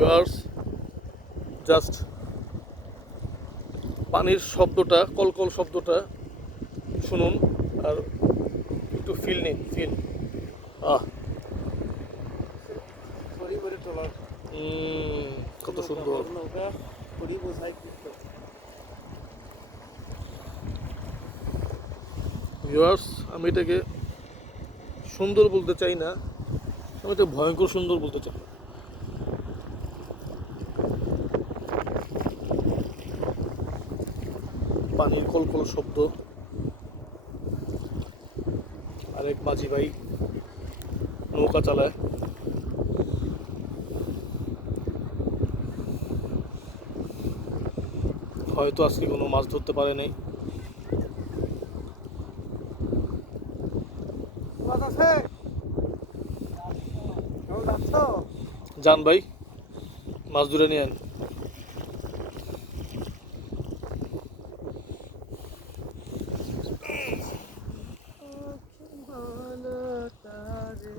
Viewers, just পানির শব্দটা, কলকল শব্দটা শুনুন আর একটু ফিল নিন, ফিল। আহ কত সুন্দর। ভিউয়ার্স, আমি এটাকে সুন্দর বলতে চাই না, আমি এটা ভয়ঙ্কর সুন্দর বলতে চাই। পানির কলকল শব্দ, আরেক মাঝি ভাই নৌকা চালায়। হয়তো আজকে কোনো মাছ ধরতে পারে নাই। যান ভাই, মাছ ধরে নিয়ে আন।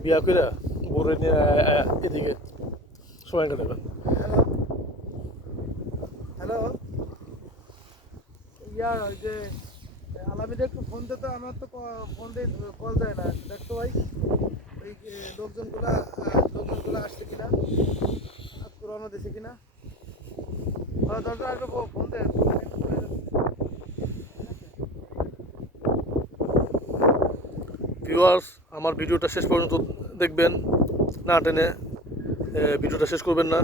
বিয়া করে বউরে নিয়ে এদিকে সময় কাটাবেন। হ্যালো, ইয়ার ওই যে আলামিদে একটু ফোন দিতে, আমার তো ফোন দিয়ে কল যায় না। দেখতো ভাই ওই লোকজনগুলা আসছে কিনা, রওনা দিছে কিনা। দরকার একটু ফোন দে। ভিউয়ার্স, আমার ভিডিওটা শেষ পর্যন্ত দেখবেন, না টেনে ভিডিওটা শেষ করবেন না।